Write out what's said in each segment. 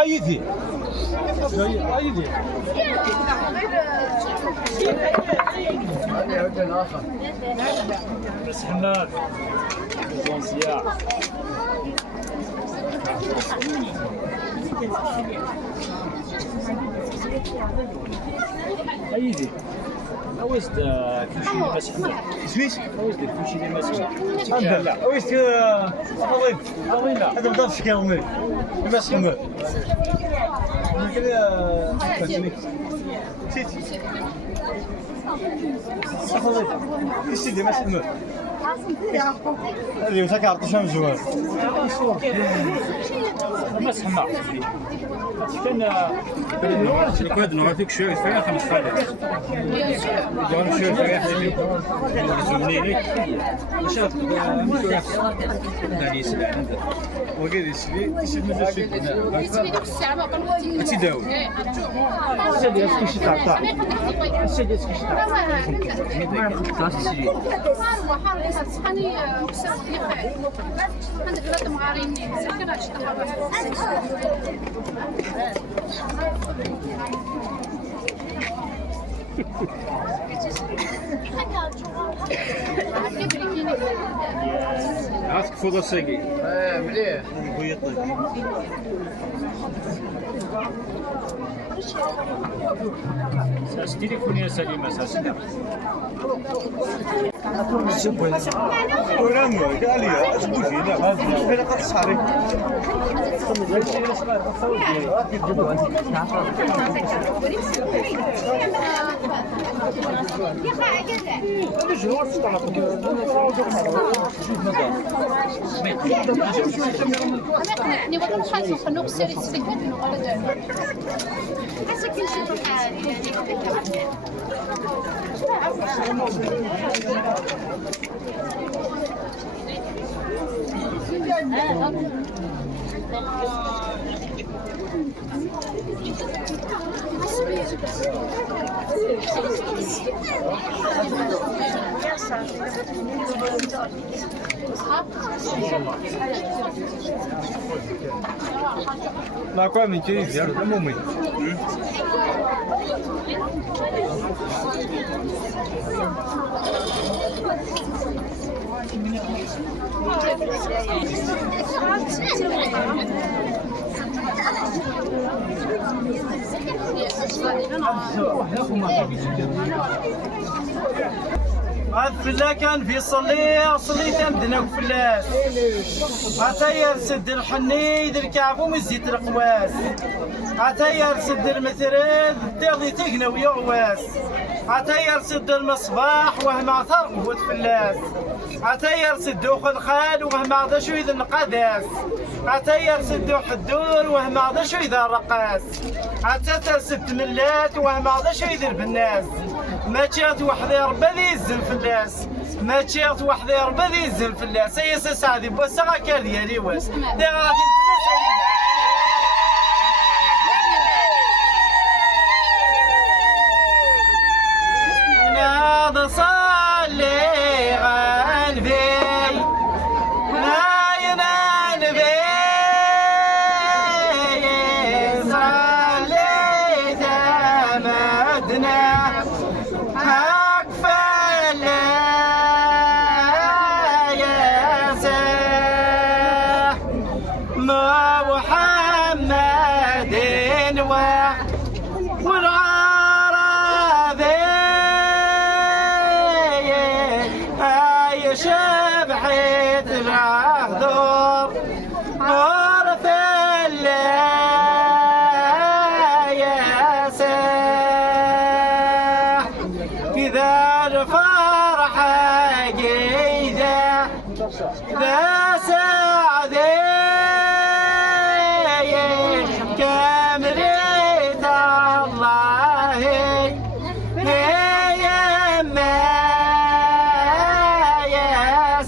أيدي أيدي بس حماد سياح أيدي أويست كلشي مسحنا سميت أويست كلشي مسحنا لا أويست أضيب لا هذا بضاف شكاومي مسحنا كذا سيتي أضيب كيسيدي مسحنا هذه وساك عرطشها مزوان مسحنا كان الكواد نعطيك شويه فيها 15 جون شويه فيها حبيبي زمنيني شاف داني سلام وقال يسلي يسلم مازال شي تداوي سيدي اسكي شي تاع سيدي اسكي شي تاع عاسك فوضى الساقي مليح ساس تليفونية سليمة ساس ورامو قال لي اسبوعي لا هذا قد صاري Ma qua mi chiedi di un momento. فلا كان في صليت عندنا فلاس عطاير سد الحنيد الكعب ومزيت القواس عطاير سد المثرد تاغي تقنا ويغواس عطاير سد المصباح وهم عثر قوة فلاس عطاير سدو خلخال وهم عضا شو إذا القداس عطاير سدو حدور وهم عضا شو إذا الرقاس عطاير سد ملات وهم عضا شو إذا البناس ما تشات وحدي ربا ذي الزن فلاس ما تشات وحدي ربا ذي الزن فلاس هي سعدي بوسا غاكار ديالي واس دي غادي ناض صلي غالبي ما ذا سعدي كامريت الله يا ما يا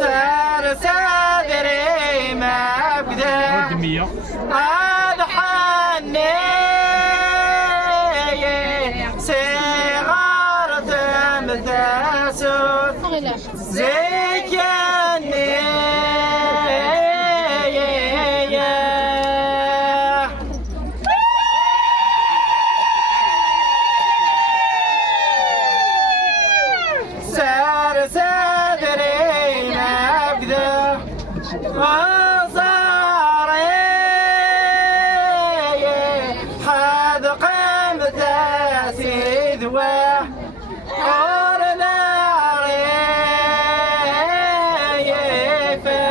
سار صدري ما بدا الحني صغار تمتاسوس زيكني سار صدري مبدا وصاري حد قمت سيدوه أرنا عريفه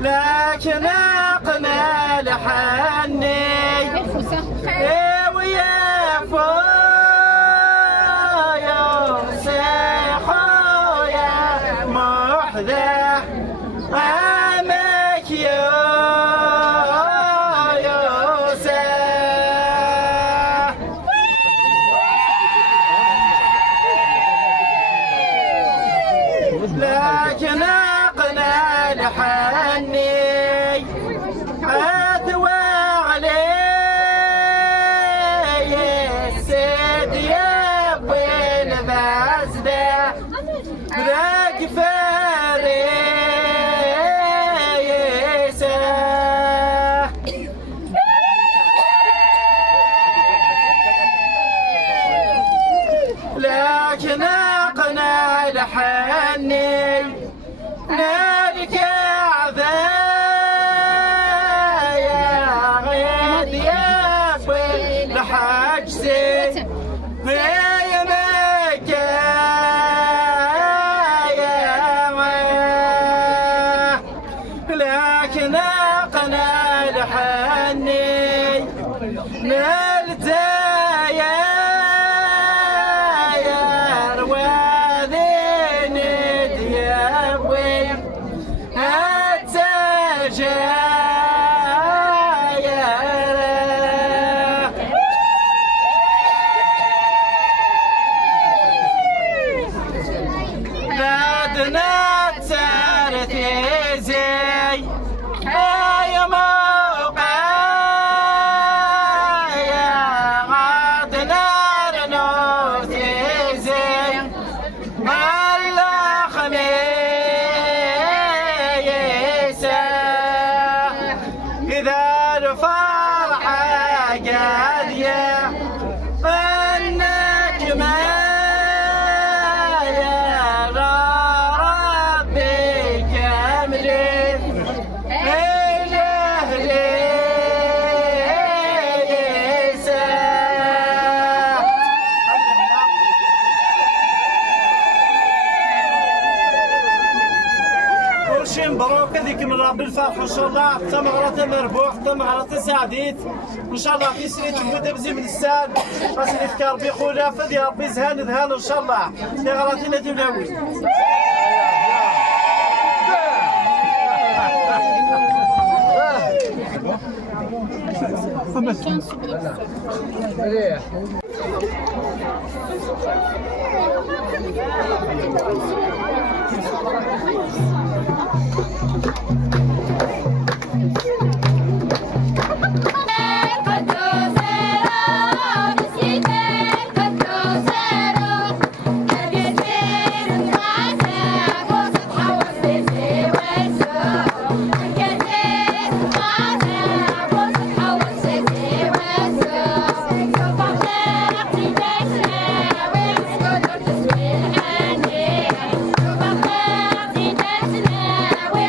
لكن أقنى لحني ويا فويا سيخويا محذى أمك يا يوسف لكن أقنى لحني أثوى علي السيد يا بن بازده ذاك فريسه لكن أقنى لحني نادك عذايا غيد يا بن حجسي في مكة لكن أقنى لحني نلت يا روادين ديابوي بعدنا سارت زي يا موقع يا غادنا رنوت زي الله خميسة إذا الفرحة قادية النجمة مبروك هذيك من رب الفرح ان شاء الله ثمرة مربوح ثمرة سعديت ان شاء الله في سريت بودا بزي من الساد غاسري في ربي خولا فدي ربي زهان ذهان ان شاء الله اللي غلطينا ديولاوي We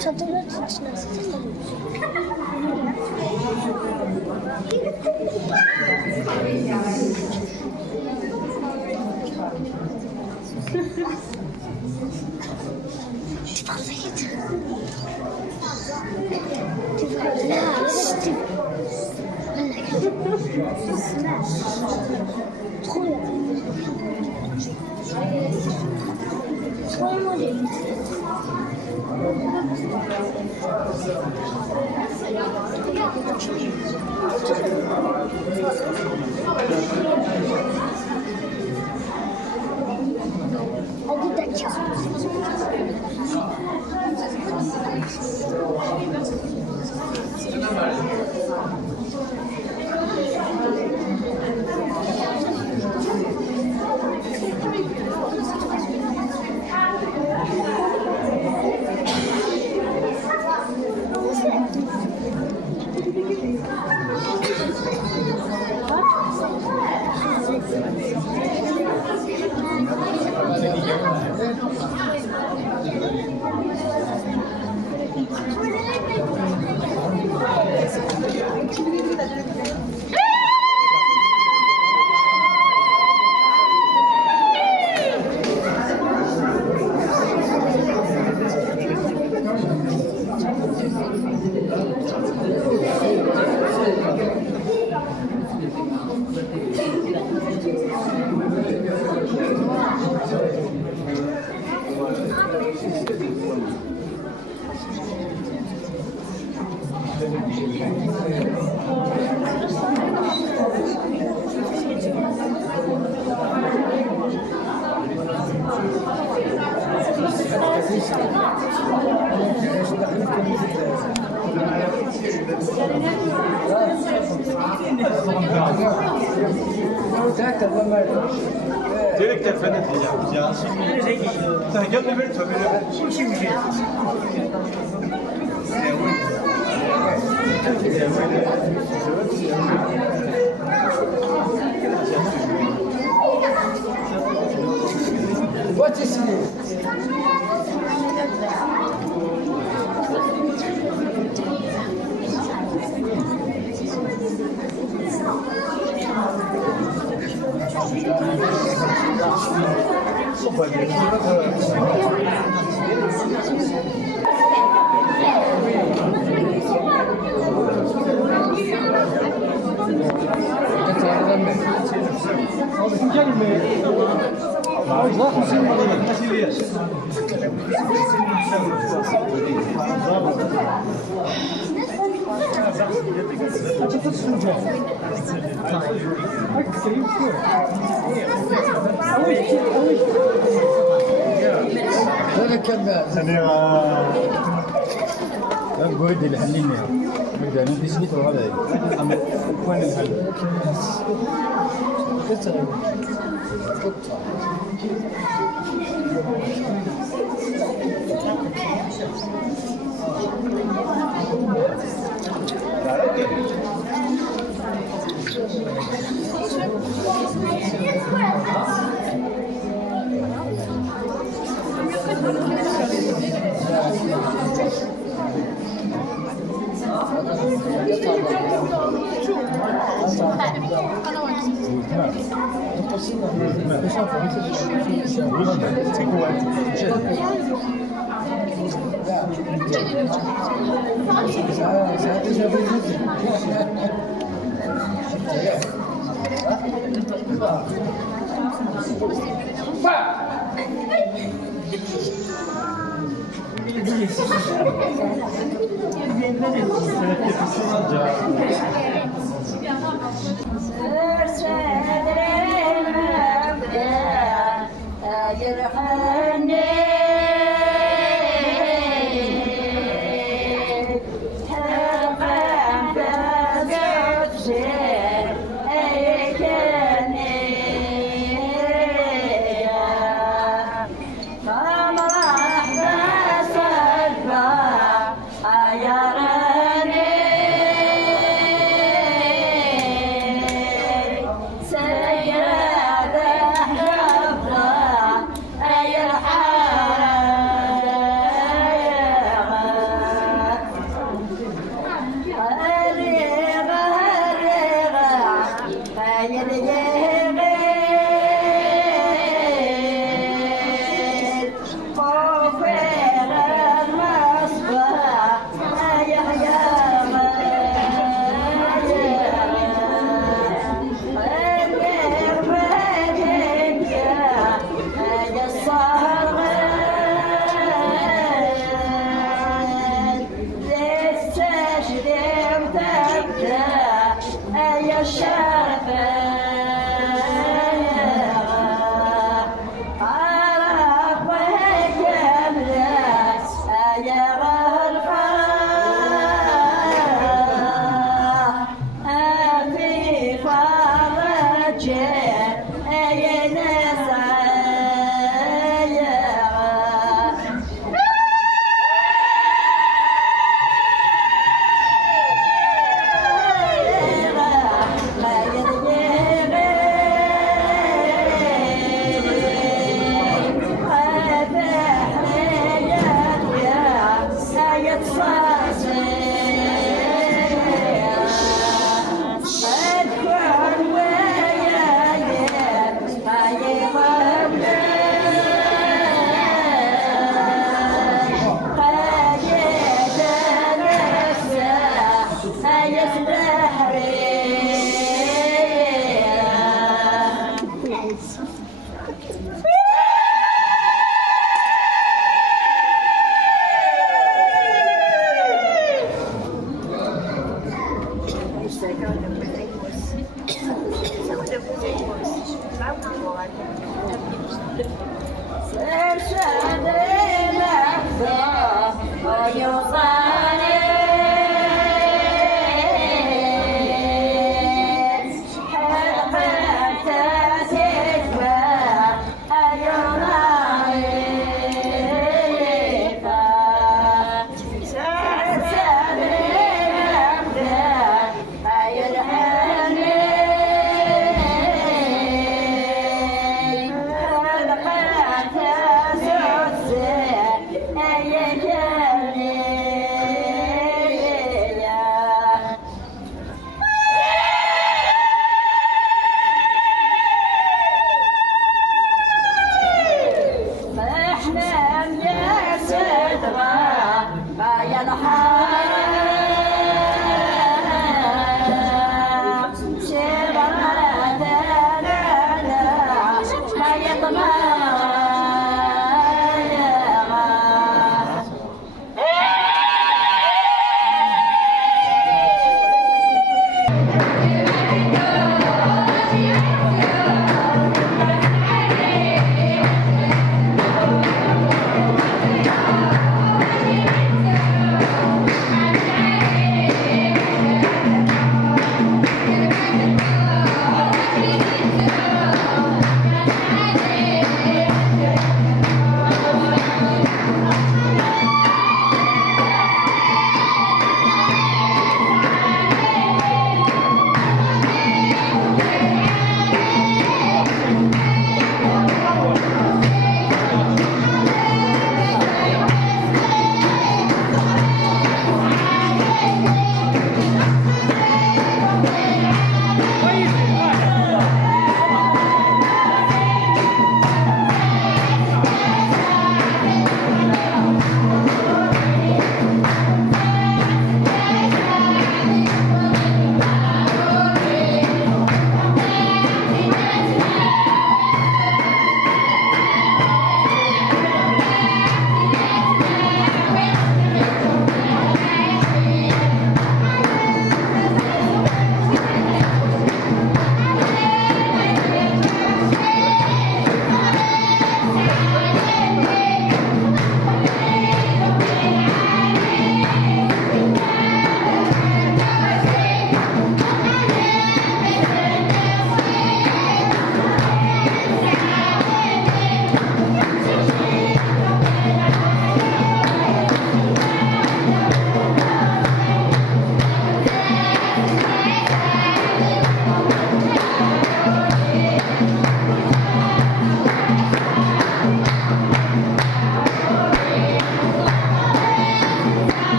Çadırı tutuşmasın. Direkt efendim ya. Sen gel de bir tabii. Şimdi. What is it? لا قويد اللي حليني بدأ نبي سنيت وهذا أما وين الحل؟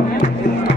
الله.